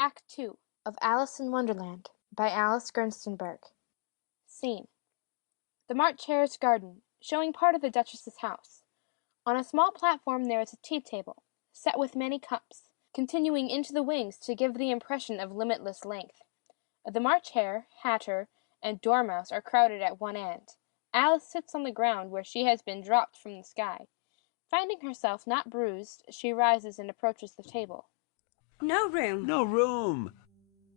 Act 2 of Alice in Wonderland by Alice Gernstenberg. Scene: the March Hare's garden, showing part of the Duchess's house. On a small platform there is a tea table, set with many cups, continuing into the wings to give the impression of limitless length. The March Hare, Hatter, and Dormouse are crowded at one end. Alice sits on the ground where she has been dropped from the sky. Finding herself not bruised, she rises and approaches the table. No room. No room.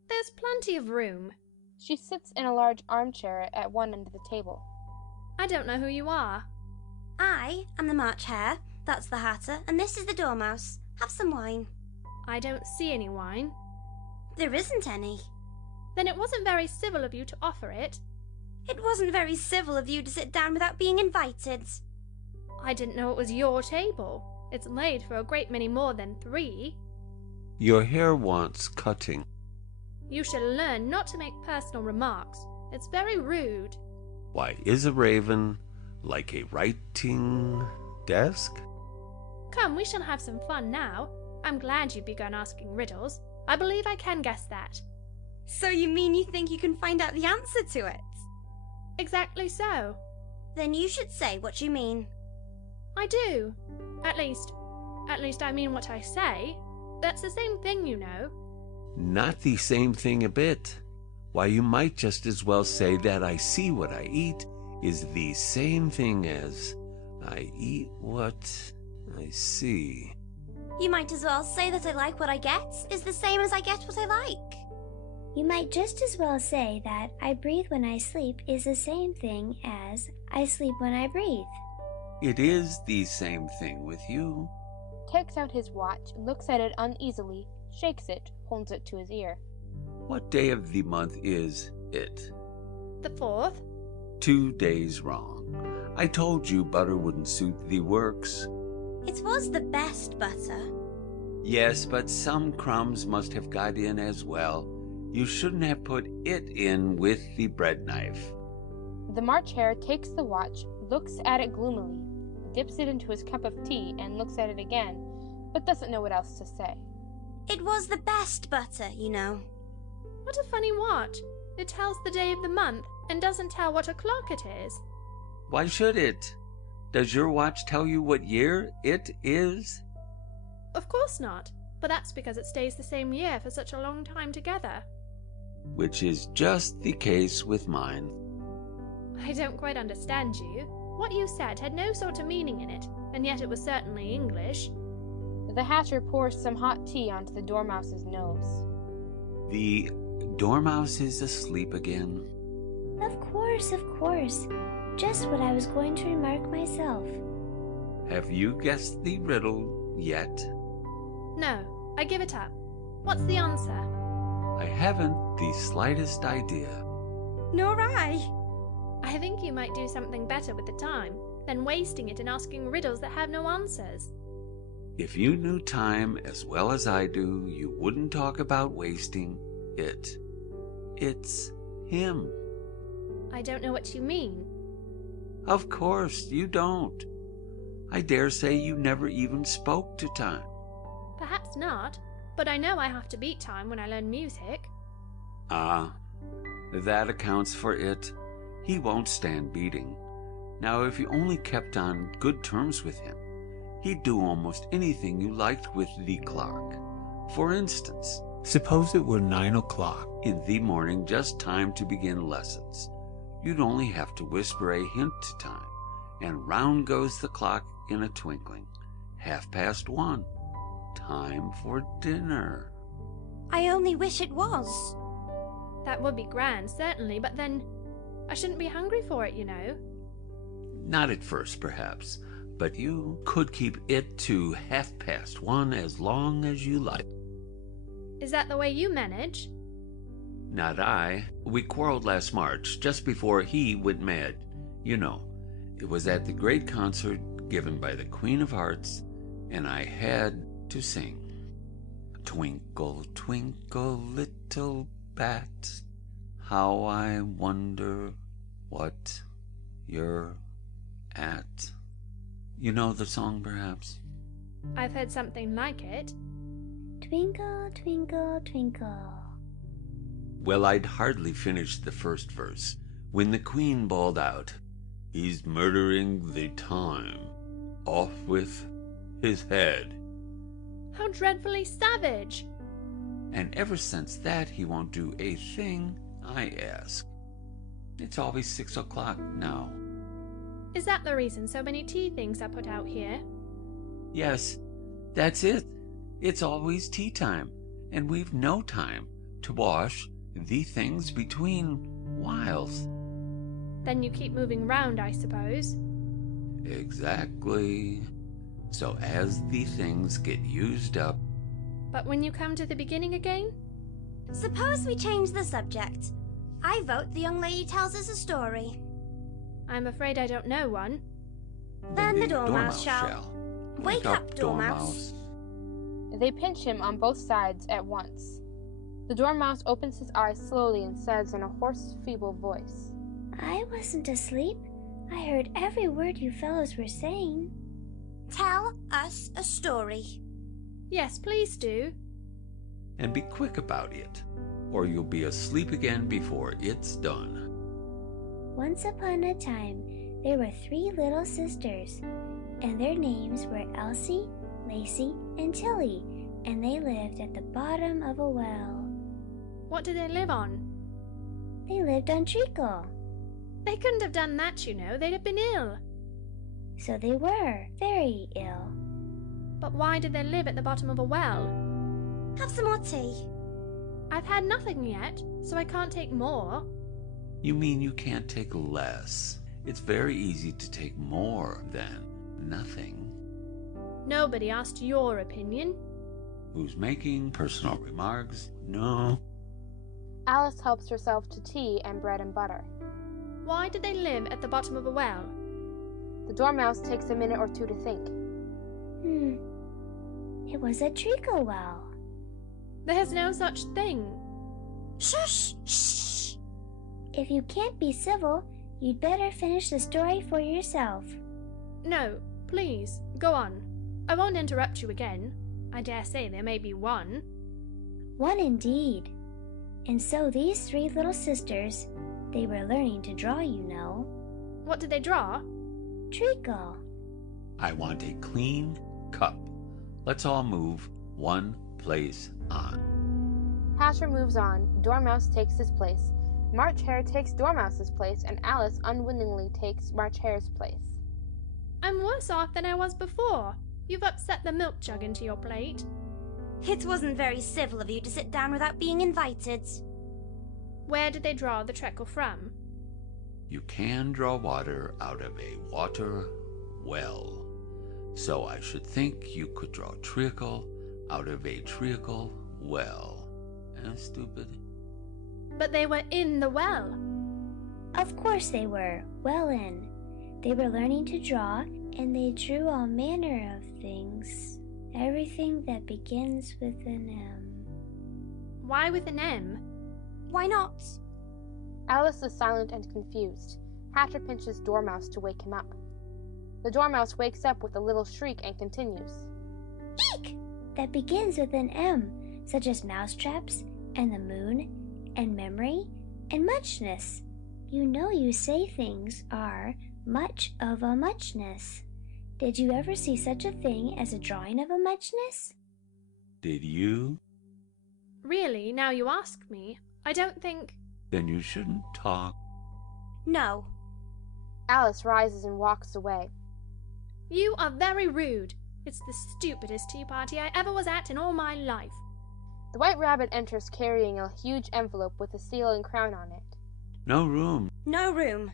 There's plenty of room. She sits in a large armchair at one end of the table. I don't know who you are. I am the March Hare, that's the Hatter, and this is the Dormouse. Have some wine. I don't see any wine. There isn't any. Then it wasn't very civil of you to offer it. It wasn't very civil of you to sit down without being invited. I didn't know it was your table. It's laid for a great many more than 3. Your hair wants cutting. You should learn not to make personal remarks. It's very rude. Why, is a raven like a writing desk? Come, we shall have some fun now. I'm glad you've begun asking riddles. I believe I can guess that. So you mean you think you can find out the answer to it? Exactly so. Then you should say what you mean. I do. At least I mean what I say. That's the same thing, you know. Not the same thing a bit. Why, you might just as well say that I see what I eat is the same thing as I eat what I see. You might as well say that I like what I get is the same as I get what I like. You might just as well say that I breathe when I sleep is the same thing as I sleep when I breathe. It is the same thing with you. Takes out his watch, looks at it uneasily, shakes it, holds it to his ear. What day of the month is it? The 4th? 2 days wrong. I told you butter wouldn't suit the works. It was the best butter. Yes, but some crumbs must have got in as well. You shouldn't have put it in with the bread knife. The March Hare takes the watch, looks at it gloomily, dips it into his cup of tea and looks at it again, but doesn't know what else to say. It was the best butter, you know. What a funny watch. It tells the day of the month and doesn't tell what o'clock it is. Why should it? Does your watch tell you what year it is? Of course not, but that's because it stays the same year for such a long time together. Which is just the case with mine. I don't quite understand you. What you said had no sort of meaning in it, and yet it was certainly English. The Hatter pours some hot tea onto the Dormouse's nose. The Dormouse is asleep again. Of course. Just what I was going to remark myself. Have you guessed the riddle yet? No, I give it up. What's the answer? I haven't the slightest idea. Nor I. I think you might do something better with the time than wasting it in asking riddles that have no answers. If you knew time as well as I do, you wouldn't talk about wasting it. It's him. I don't know what you mean. Of course you don't. I dare say you never even spoke to time. Perhaps not, but I know I have to beat time when I learn music. Ah, that accounts for it. He won't stand beating. Now, if you only kept on good terms with him, he'd do almost anything you liked with the clock. For instance, suppose it were 9 o'clock in the morning, just time to begin lessons. You'd only have to whisper a hint to time, and round goes the clock in a twinkling. 1:30. Time for dinner. I only wish it was. That would be grand, certainly, but then I shouldn't be hungry for it, you know. Not at first, perhaps, but you could keep it to 1:30 as long as you like. Is that the way you manage? Not I. We quarreled last March, just before he went mad. You know, it was at the great concert given by the Queen of Hearts, and I had to sing. Twinkle, twinkle, little bat, how I wonder what you're at. You know the song, perhaps? I've heard something like it. Twinkle, twinkle, twinkle. Well, I'd hardly finished the first verse when the Queen bawled out, "He's murdering the time. Off with his head." How dreadfully savage! And ever since that, he won't do a thing I ask. It's always 6 o'clock now. Is that the reason so many tea things are put out here? Yes, that's it. It's always tea time, and we've no time to wash the things between whiles. Then you keep moving round, I suppose. Exactly. So as the things get used up... But when you come to the beginning again? Suppose we change the subject. I vote the young lady tells us a story. I'm afraid I don't know one. Then the Dormouse shall. Wake up, Dormouse. They pinch him on both sides at once. The Dormouse opens his eyes slowly and says in a hoarse, feeble voice, I wasn't asleep. I heard every word you fellows were saying. Tell us a story. Yes, please do. And be quick about it, or you'll be asleep again before it's done. Once upon a time, there were 3 little sisters, and their names were Elsie, Lacey, and Tilly, and they lived at the bottom of a well. What do they live on? They lived on treacle. They couldn't have done that, you know. They'd have been ill. So they were very ill. But why did they live at the bottom of a well? Have some more tea. I've had nothing yet, so I can't take more. You mean you can't take less? It's very easy to take more than nothing. Nobody asked your opinion. Who's making personal remarks? No. Alice helps herself to tea and bread and butter. Why did they live at the bottom of a well? The Dormouse takes a minute or two to think. It was a treacle well. There's no such thing. Shush! Shh! If you can't be civil, you'd better finish the story for yourself. No, please, go on. I won't interrupt you again. I dare say there may be one. One indeed. And so these 3 little sisters, they were learning to draw, you know. What did they draw? Treacle. I want a clean cup. Let's all move one place on. Hatcher moves on, Dormouse takes his place, March Hare takes Dormouse's place, and Alice unwittingly takes March Hare's place. I'm worse off than I was before. You've upset the milk jug into your plate. It wasn't very civil of you to sit down without being invited. Where did they draw the treacle from? You can draw water out of a water well. So I should think you could draw treacle out of a treacle well. Stupid. But they were in the well. Of course they were, well in. They were learning to draw, and they drew all manner of things. Everything that begins with an M. Why with an M? Why not? Alice is silent and confused. Hatcher pinches Dormouse to wake him up. The Dormouse wakes up with a little shriek and continues. Eek! That begins with an M, such as mousetraps, and the moon, and memory, and muchness. You know you say things are much of a muchness. Did you ever see such a thing as a drawing of a muchness? Did you? Really, now you ask me, I don't think... Then you shouldn't talk. No. Alice rises and walks away. You are very rude. It's the stupidest tea party I ever was at in all my life. The White Rabbit enters carrying a huge envelope with a seal and crown on it. No room. No room.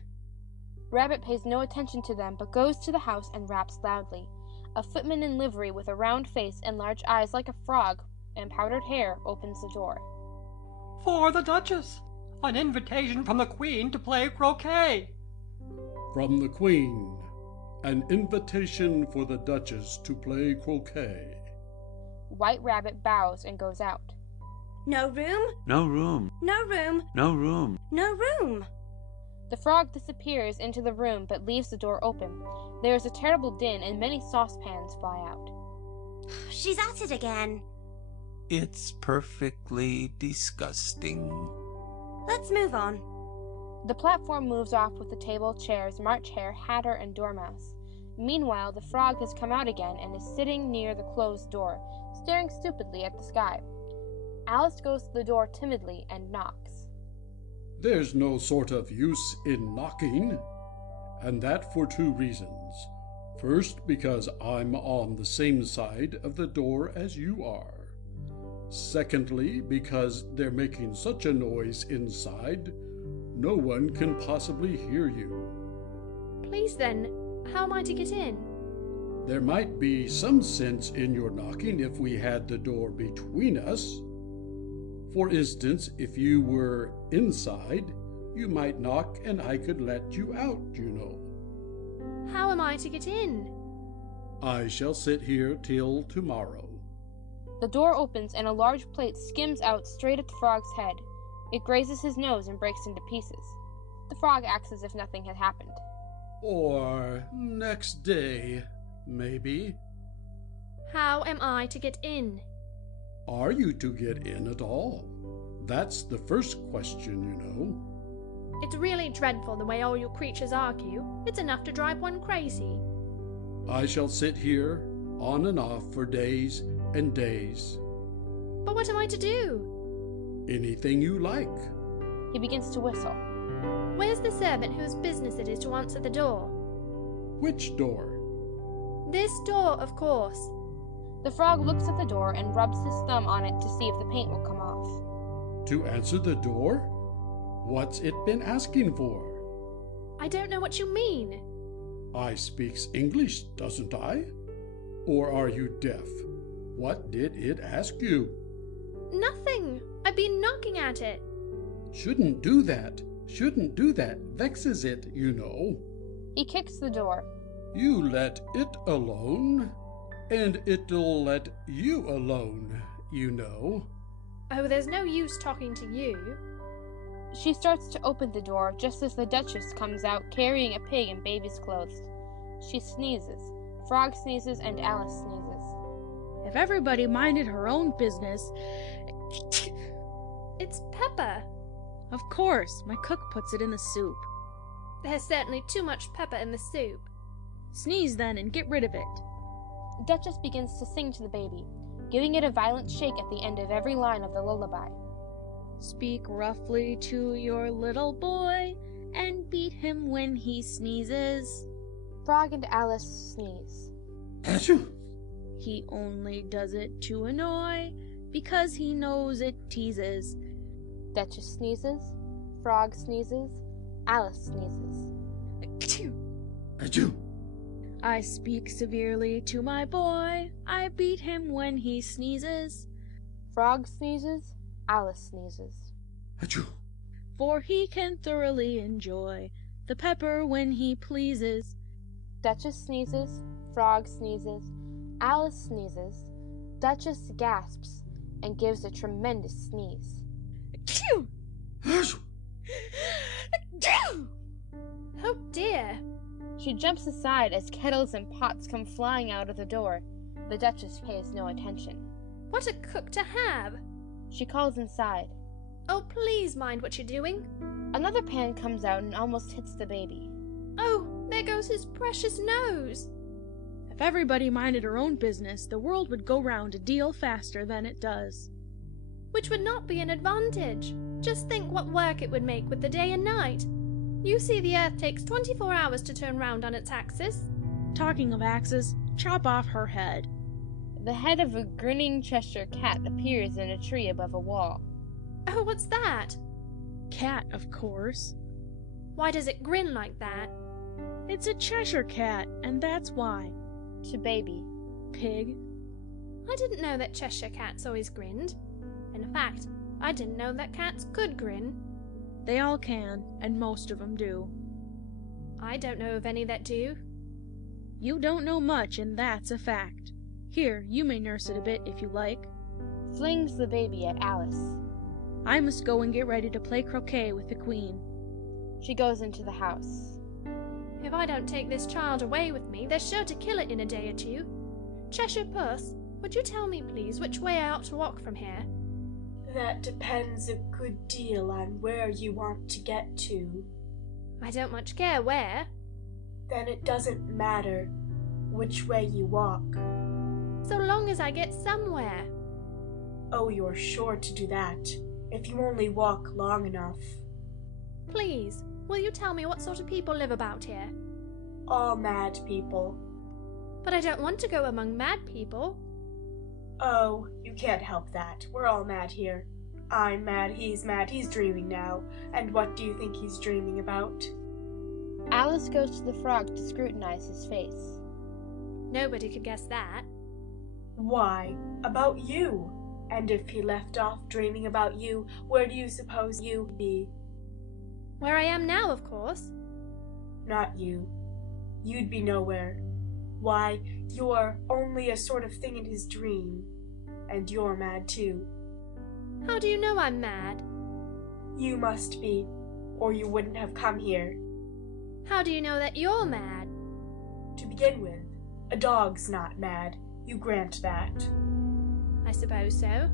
Rabbit pays no attention to them, but goes to the house and raps loudly. A footman in livery with a round face and large eyes like a frog and powdered hair opens the door. For the Duchess! An invitation from the Queen to play croquet! From the Queen, an invitation for the Duchess to play croquet. White Rabbit bows and goes out. No room? No room. No room? No room. No room! The frog disappears into the room but leaves the door open. There is a terrible din and many saucepans fly out. She's at it again. It's perfectly disgusting. Let's move on. The platform moves off with the table, chairs, March Hare, Hatter, and Dormouse. Meanwhile, the frog has come out again and is sitting near the closed door, staring stupidly at the sky. Alice goes to the door timidly and knocks. There's no sort of use in knocking, and that for two reasons. First, because I'm on the same side of the door as you are. Secondly, because they're making such a noise inside, no one can possibly hear you. Please then, how am I to get in? There might be some sense in your knocking if we had the door between us. For instance, if you were inside, you might knock and I could let you out, you know. How am I to get in? I shall sit here till tomorrow. The door opens and a large plate skims out straight at the frog's head. It grazes his nose and breaks into pieces. The frog acts as if nothing had happened. Or next day, maybe. How am I to get in? Are you to get in at all? That's the first question, you know. It's really dreadful the way all you creatures argue. It's enough to drive one crazy. I shall sit here, on and off, for days and days. But what am I to do? Anything you like. He begins to whistle. Where's the servant whose business it is to answer the door? Which door? This door, of course. The frog looks at the door and rubs his thumb on it to see if the paint will come off. To answer the door? What's it been asking for? I don't know what you mean. I speaks English, doesn't I? Or are you deaf? What did it ask you? Nothing. I've been knocking at it. Shouldn't do that. Shouldn't do that. Vexes it, you know. He kicks the door. You let it alone, and it'll let you alone, you know. Oh, there's no use talking to you. She starts to open the door just as the Duchess comes out carrying a pig in baby's clothes. She sneezes. Frog sneezes and Alice sneezes. If everybody minded her own business... It's pepper. Of course, my cook puts it in the soup. There's certainly too much pepper in the soup. Sneeze then and get rid of it. The Duchess begins to sing to the baby, giving it a violent shake at the end of every line of the lullaby. Speak roughly to your little boy, and beat him when he sneezes. Frog and Alice sneeze. Achoo! He only does it to annoy, because he knows it teases. Duchess sneezes. Frog sneezes. Alice sneezes. Achoo! Achoo! I speak severely to my boy. I beat him when he sneezes. Frog sneezes. Alice sneezes. Achoo! For he can thoroughly enjoy the pepper when he pleases. Duchess sneezes. Frog sneezes. Alice sneezes. Duchess gasps and gives a tremendous sneeze. Achoo! Achoo! Achoo! Oh dear. She jumps aside as kettles and pots come flying out of the door. The Duchess pays no attention. What a cook to have. She calls inside. Oh, please mind what you're doing. Another pan comes out and almost hits the baby. Oh, there goes his precious nose. If everybody minded her own business, the world would go round a deal faster than it does. Which would not be an advantage. Just think what work it would make with the day and night. You see the Earth takes 24 hours to turn round on its axis. Talking of axes, chop off her head. The head of a grinning Cheshire cat appears in a tree above a wall. Oh, what's that? Cat, of course. Why does it grin like that? It's a Cheshire cat, and that's why. To baby. Pig. I didn't know that Cheshire cats always grinned. In fact, I didn't know that cats could grin. They all can, and most of them do. I don't know of any that do. You don't know much, and that's a fact. Here, you may nurse it a bit if you like. Flings the baby at Alice. I must go and get ready to play croquet with the Queen. She goes into the house. If I don't take this child away with me, they're sure to kill it in a day or two. Cheshire Puss, Would you tell me, please, which way I ought to walk from here? That depends a good deal on where you want to get to. I don't much care where. Then it doesn't matter which way you walk. So long as I get somewhere. Oh, you're sure to do that, if you only walk long enough. Please, will you tell me what sort of people live about here? All mad people. But I don't want to go among mad people. Oh, you can't help that. We're all mad here. I'm mad, he's dreaming now. And what do you think he's dreaming about? Alice goes to the frog to scrutinize his face. Nobody could guess that. Why, about you. And if he left off dreaming about you, where do you suppose you'd be? Where I am now, of course. Not you. You'd be nowhere. Why, you're only a sort of thing in his dream. And you're mad too. How do you know I'm mad? You must be, or you wouldn't have come here. How do you know that you're mad? To begin with, a dog's not mad. You grant that. I suppose so.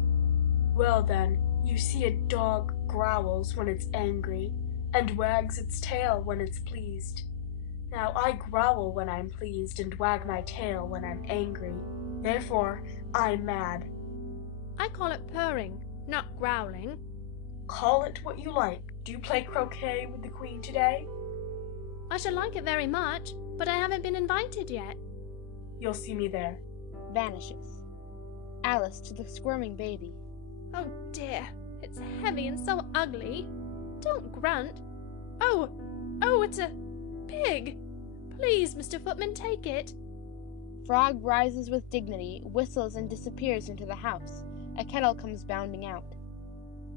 Well then, you see a dog growls when it's angry, and wags its tail when it's pleased. Now I growl when I'm pleased and wag my tail when I'm angry. Therefore, I'm mad. I call it purring, not growling. Call it what you like. Do you play croquet with the Queen today? I should like it very much, but I haven't been invited yet. You'll see me there. Vanishes. Alice to the squirming baby. Oh dear, it's heavy and so ugly. Don't grunt. Oh, it's a pig. Please, Mr. Footman, take it. Frog rises with dignity, whistles, and disappears into the house. A kettle comes bounding out.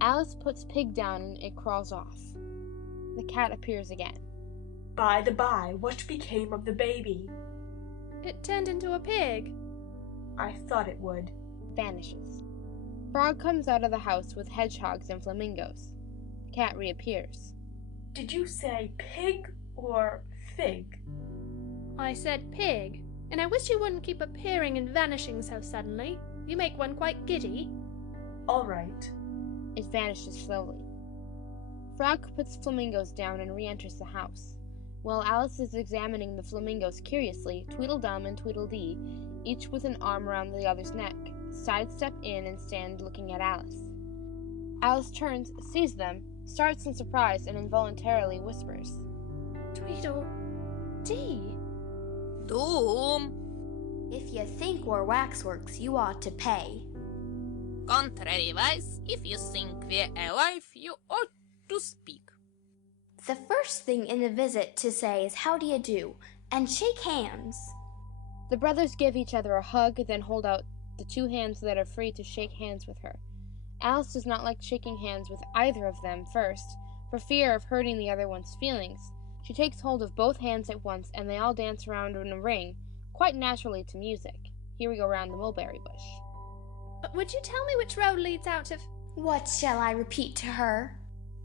Alice puts pig down and it crawls off. The cat appears again. By the by, what became of the baby? It turned into a pig. I thought it would. Vanishes. Frog comes out of the house with hedgehogs and flamingos. The cat reappears. Did you say pig or fig? I said pig, and I wish you wouldn't keep appearing and vanishing so suddenly. You make one quite giddy. All right. It vanishes slowly. Frog puts flamingos down and re-enters the house. While Alice is examining the flamingos curiously, Tweedledum and Tweedledee, each with an arm around the other's neck, sidestep in and stand looking at Alice. Alice turns, sees them, starts in surprise, and involuntarily whispers, Tweedledee. Doom. If you think we're waxworks, you ought to pay. Contrariwise, if you think we're alive, you ought to speak. The first thing in the visit to say is how do you do, and shake hands. The brothers give each other a hug, then hold out the two hands that are free to shake hands with her. Alice does not like shaking hands with either of them first, for fear of hurting the other one's feelings. She takes hold of both hands at once, and they all dance around in a ring, quite naturally to music. Here we go round the mulberry bush. But would you tell me which road leads out of... What shall I repeat to her?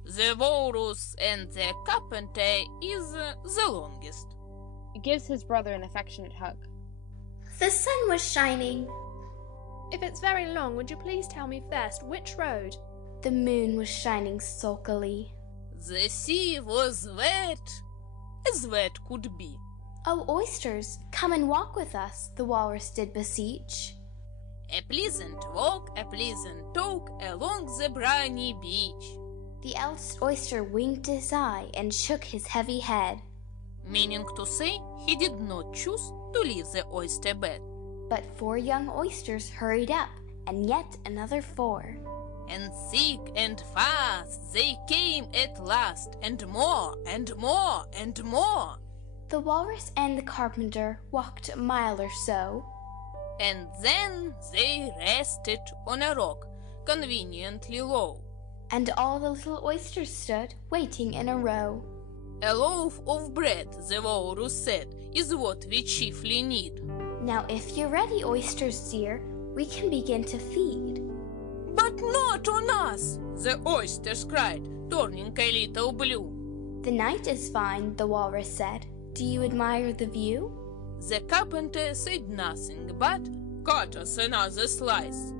The walrus and the carpenter is the longest. He gives his brother an affectionate hug. The sun was shining. If it's very long, would you please tell me first which road? The moon was shining sulkily. The sea was wet, as wet could be. Oh, oysters, come and walk with us, the walrus did beseech. A pleasant walk, a pleasant talk along the briny beach. The eldest oyster winked his eye and shook his heavy head. Meaning to say, he did not choose to leave the oyster bed. But 4 young oysters hurried up, and yet another 4. And thick and fast they came at last, and more, and more, and more. The walrus and the carpenter walked a mile or so. And then they rested on a rock, conveniently low. And all the little oysters stood, waiting in a row. A loaf of bread, the walrus said, is what we chiefly need. Now if you're ready, oysters dear, we can begin to feed. But not on us, the oysters cried, turning a little blue. The night is fine, the walrus said. Do you admire the view? The carpenter said nothing, but cut us another slice.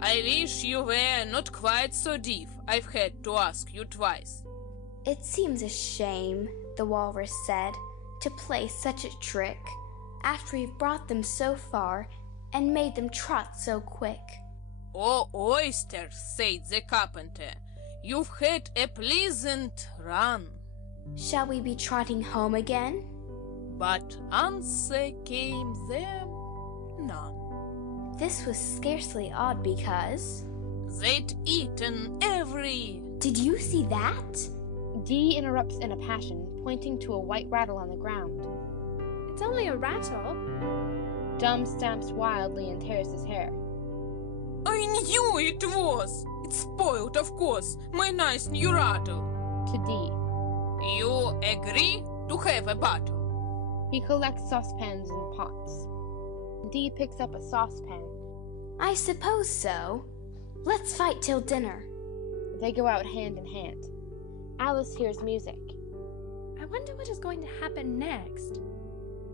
I wish you were not quite so deaf. I've had to ask you twice. It seems a shame, the walrus said, to play such a trick after we've brought them so far and made them trot so quick. Oh, oysters, said the carpenter, you've had a pleasant run. Shall we be trotting home again? But answer came there none. This was scarcely odd because they'd eaten every... Did you see that? Dee interrupts in a passion, pointing to a white rattle on the ground. It's only a rattle. Dum stamps wildly and tears his hair. I knew it was. It's spoiled, of course. My nice new rattle. To Dee. You agree to have a battle? He collects saucepans and pots. Dee picks up a saucepan. I suppose so. Let's fight till dinner. They go out hand in hand. Alice hears music. I wonder what is going to happen next.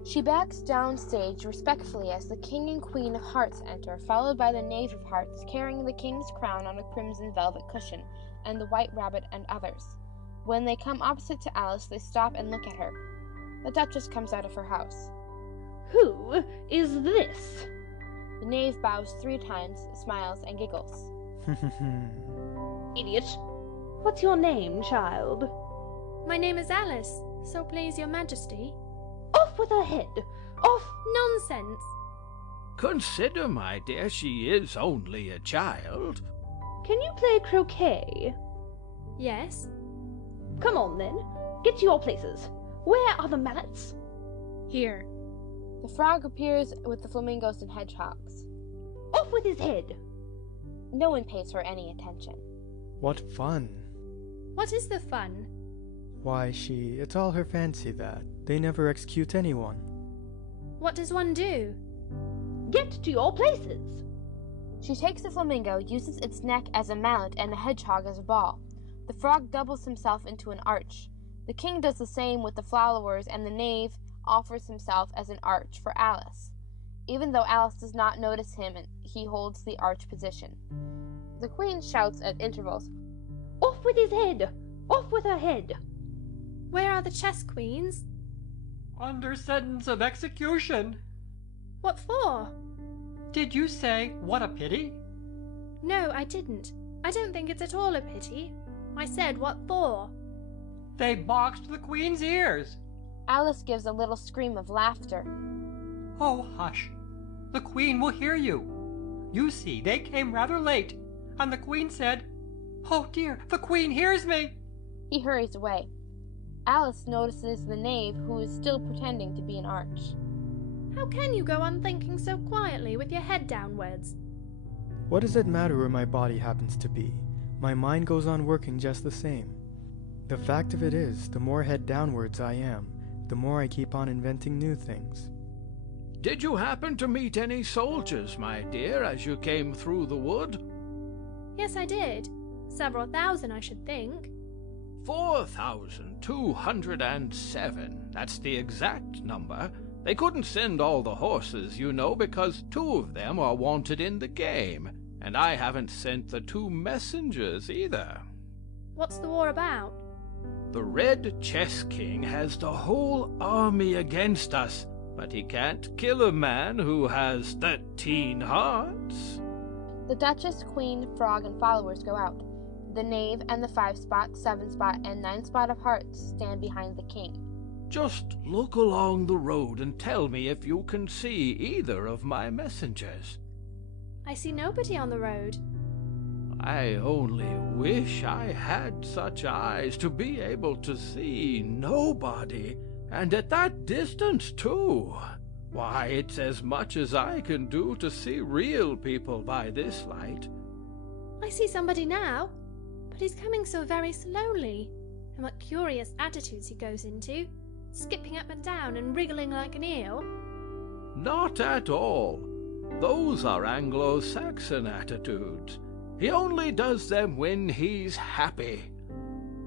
She backs downstage respectfully as the King and Queen of Hearts enter, followed by the Knave of Hearts carrying the King's crown on a crimson velvet cushion, and the White Rabbit and others. When they come opposite to Alice, they stop and look at her. The Duchess comes out of her house. Who is this? The Knave bows 3 times, smiles, and giggles. Idiot. What's your name, child? My name is Alice, so please your majesty. Off with her head! Off! Nonsense! Consider, my dear, she is only a child. Can you play croquet? Yes. Come on, then. Get to your places. Where are the mallets? Here. The frog appears with the flamingos and hedgehogs. Off with his head! No one pays her any attention. What fun. What is the fun? Why, it's all her fancy that. They never execute anyone. What does one do? Get to your places! She takes the flamingo, uses its neck as a mallet and the hedgehog as a ball. The frog doubles himself into an arch. The king does the same with the flowers, and the knave offers himself as an arch for Alice. Even though Alice does not notice him, he holds the arch position. The queen shouts at intervals, Off with his head! Off with her head! Where are the chess queens? Under sentence of execution. What for? Did you say, what a pity? No, I didn't. I don't think it's at all a pity. I said, what for? They boxed the queen's ears. Alice gives a little scream of laughter. Oh, hush. The queen will hear you. You see, they came rather late, and the queen said, Oh dear, the queen hears me. He hurries away. Alice notices the knave, who is still pretending to be an arch. How can you go on thinking so quietly with your head downwards? What does it matter where my body happens to be? My mind goes on working just the same. The fact of it is, the more head downwards I am, the more I keep on inventing new things. Did you happen to meet any soldiers, my dear, as you came through the wood? Yes, I did. Several thousand, I should think. 4,207. That's the exact number. They couldn't send all the horses, you know, because 2 of them are wanted in the game, and I haven't sent the 2 messengers either. What's the war about? The Red Chess King has the whole army against us, but he can't kill a man who has 13 hearts. The Duchess, Queen, Frog, and followers go out. The knave and the 5-spot, 7-spot, and 9-spot of hearts stand behind the king. Just look along the road and tell me if you can see either of my messengers. I see nobody on the road. I only wish I had such eyes to be able to see nobody, and at that distance, too. Why, it's as much as I can do to see real people by this light. I see somebody now, but he's coming so very slowly, and what curious attitudes he goes into, skipping up and down and wriggling like an eel. Not at all. Those are Anglo-Saxon attitudes. He only does them when he's happy.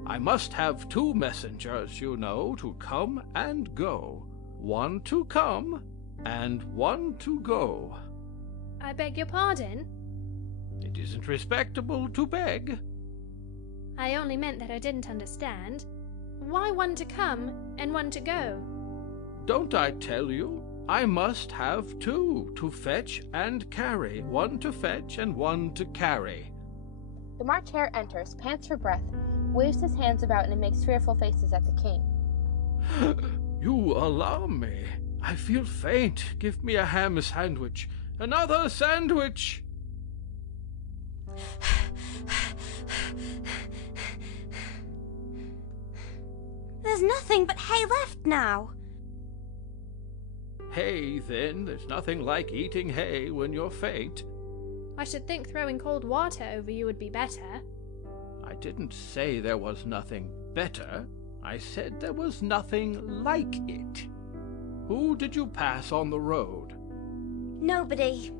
I must have 2 messengers, you know, to come and go. 1 to come, and 1 to go. I beg your pardon? It isn't respectable to beg. I only meant that I didn't understand. Why one to come and one to go? Don't I tell you? I must have two to fetch and carry. One to fetch and one to carry. The March Hare enters, pants for breath, waves his hands about and makes fearful faces at the king. You alarm me. I feel faint. Give me a ham sandwich. Another sandwich! There's nothing but hay left now. Hay, then. There's nothing like eating hay when you're faint. I should think throwing cold water over you would be better. I didn't say there was nothing better. I said there was nothing like it. Who did you pass on the road? Nobody.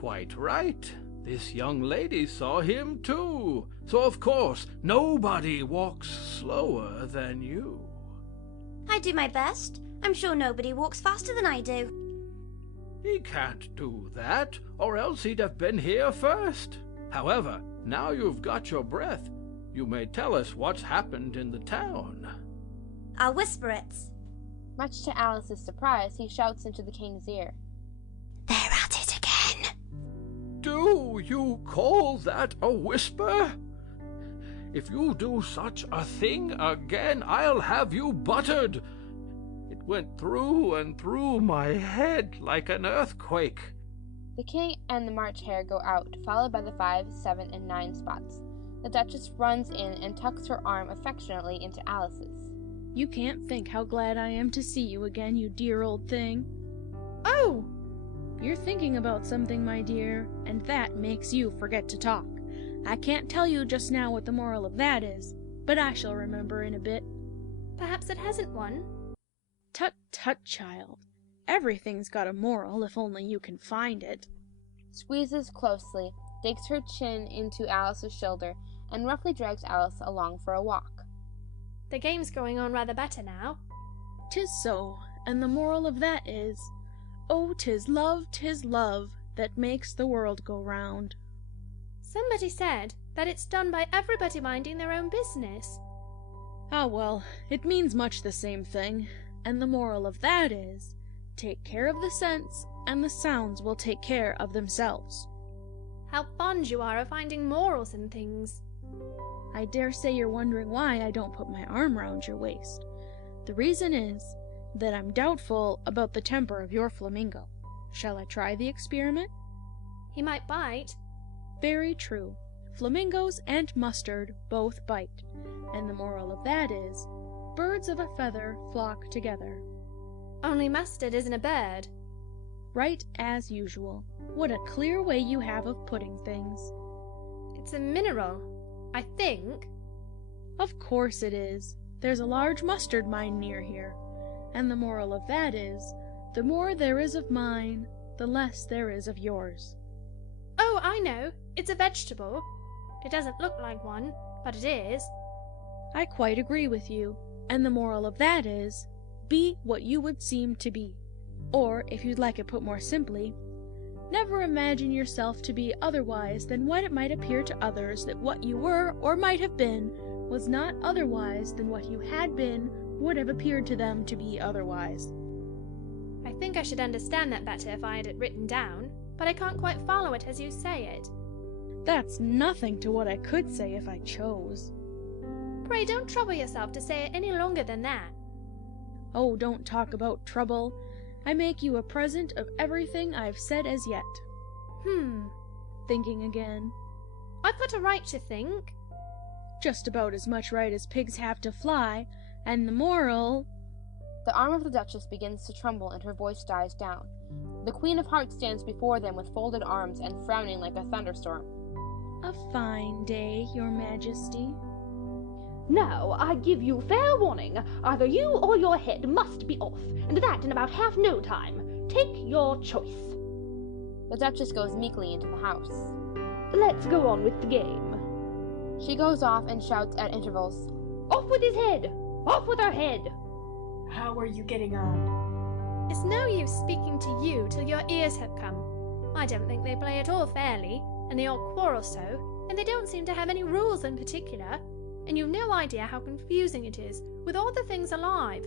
Quite right. This young lady saw him too. So of course nobody walks slower than you. I do my best. I'm sure nobody walks faster than I do. He can't do that, or else he'd have been here first. However, now you've got your breath, you may tell us what's happened in the town. I'll whisper it. Much to Alice's surprise, he shouts into the king's ear. They're at it again. Do you call that a whisper? If you do such a thing again, I'll have you buttered. It went through and through my head like an earthquake. The king and the March Hare go out, followed by the 5, 7, and 9 spots. The Duchess runs in and tucks her arm affectionately into Alice's. You can't think how glad I am to see you again, you dear old thing. Oh! You're thinking about something, my dear, and that makes you forget to talk. I can't tell you just now what the moral of that is, but I shall remember in a bit. Perhaps it hasn't one. Tut, tut, child. Everything's got a moral if only you can find it. Squeezes closely, digs her chin into Alice's shoulder, and roughly drags Alice along for a walk. The game's going on rather better now. 'Tis so, and the moral of that is, oh, 'tis love, that makes the world go round. Somebody said that it's done by everybody minding their own business. Ah, well, it means much the same thing, and the moral of that is, take care of the scents, and the sounds will take care of themselves. How fond you are of finding morals in things. I dare say you're wondering why I don't put my arm round your waist. The reason is that I'm doubtful about the temper of your flamingo. Shall I try the experiment? He might bite. Very true. Flamingos and mustard both bite, and the moral of that is, birds of a feather flock together. Only mustard isn't a bird. Right as usual. What a clear way you have of putting things. It's a mineral, I think. Of course it is. There's a large mustard mine near here, and the moral of that is, the more there is of mine, the less there is of yours. Oh, I know. It's a vegetable. It doesn't look like one, but it is. I quite agree with you, and the moral of that is, be what you would seem to be. Or, if you'd like it put more simply, never imagine yourself to be otherwise than what it might appear to others that what you were or might have been was not otherwise than what you had been would have appeared to them to be otherwise. I think I should understand that better if I had it written down, but I can't quite follow it as you say it. That's nothing to what I could say if I chose. Pray don't trouble yourself to say it any longer than that. Oh, don't talk about trouble. I make you a present of everything I've said as yet. Thinking again. I've got a right to think. Just about as much right as pigs have to fly, and the moral... The arm of the Duchess begins to tremble and her voice dies down. The Queen of Hearts stands before them with folded arms and frowning like a thunderstorm. A fine day, Your Majesty. Now, I give you fair warning. Either you or your head must be off, and that in about half no time. Take your choice. The Duchess goes meekly into the house. Let's go on with the game. She goes off and shouts at intervals, Off with his head! Off with her head! How are you getting on? It's no use speaking to you till your ears have come. I don't think they play at all fairly, and they all quarrel so, and they don't seem to have any rules in particular, and you've no idea how confusing it is, with all the things alive.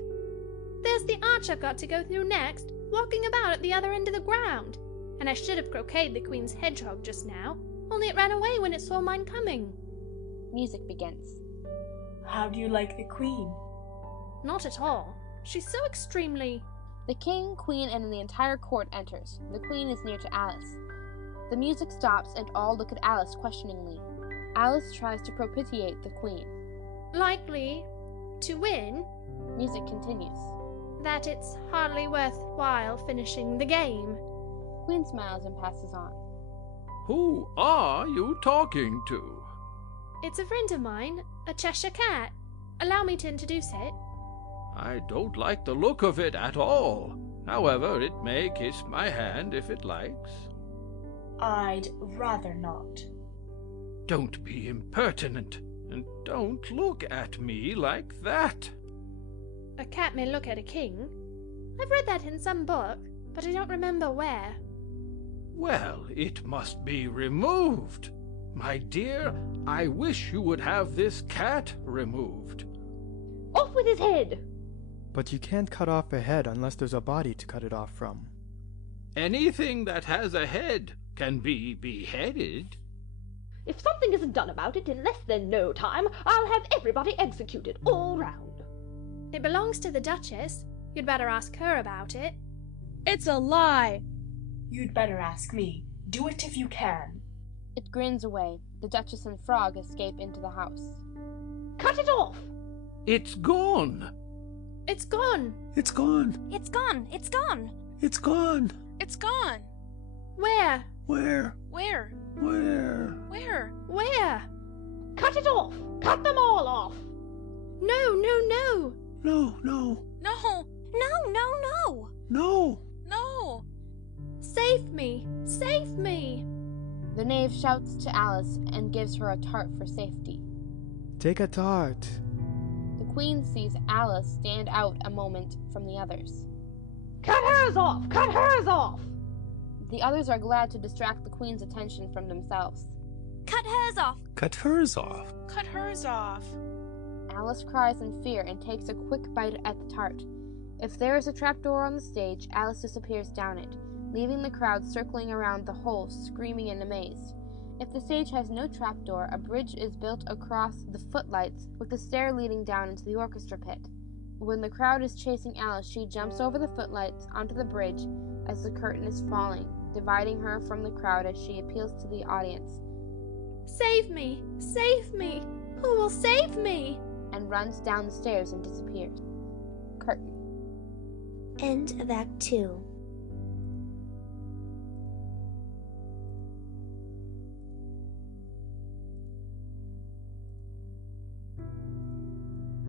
There's the arch I've got to go through next, walking about at the other end of the ground, and I should have croqueted the Queen's hedgehog just now, only it ran away when it saw mine coming. Music begins. How do you like the Queen? Not at all. She's so extremely... The king, queen, and the entire court enters. The queen is near to Alice. The music stops and all look at Alice questioningly. Alice tries to propitiate the queen. Likely to win? Music continues. That it's hardly worthwhile finishing the game. Queen smiles and passes on. Who are you talking to? It's a friend of mine, a Cheshire cat. Allow me to introduce it. I don't like the look of it at all. However, it may kiss my hand if it likes. I'd rather not. Don't be impertinent, and don't look at me like that. A cat may look at a king. I've read that in some book, but I don't remember where. Well, it must be removed. My dear, I wish you would have this cat removed. Off with his head! But you can't cut off a head unless there's a body to cut it off from. Anything that has a head can be beheaded. If something isn't done about it in less than no time, I'll have everybody executed all round. It belongs to the Duchess. You'd better ask her about it. It's a lie! You'd better ask me. Do it if you can. It grins away. The Duchess and Frog escape into the house. Cut it off! It's gone! It's gone! It's gone! It's gone! It's gone! It's gone! It's gone! Where? Where? Where? Where? Where? Where? Cut it off! Cut them all off! No, no, no! No, no. No! No, no, no! No! No! Save me! Save me! The knave shouts to Alice and gives her a tart for safety. Take a tart. The queen sees Alice stand out a moment from the others. Cut hers off! Cut hers off! The others are glad to distract the queen's attention from themselves. Cut hers off! Cut hers off. Cut hers off! Alice cries in fear and takes a quick bite at the tart. If there is a trapdoor on the stage, Alice disappears down it, leaving the crowd circling around the hole, screaming and amazed. If the stage has no trapdoor, a bridge is built across the footlights with a stair leading down into the orchestra pit. When the crowd is chasing Alice, she jumps over the footlights onto the bridge as the curtain is falling, dividing her from the crowd as she appeals to the audience. Save me! Save me! Who will save me? And runs down the stairs and disappears. Curtain. End of Act 2.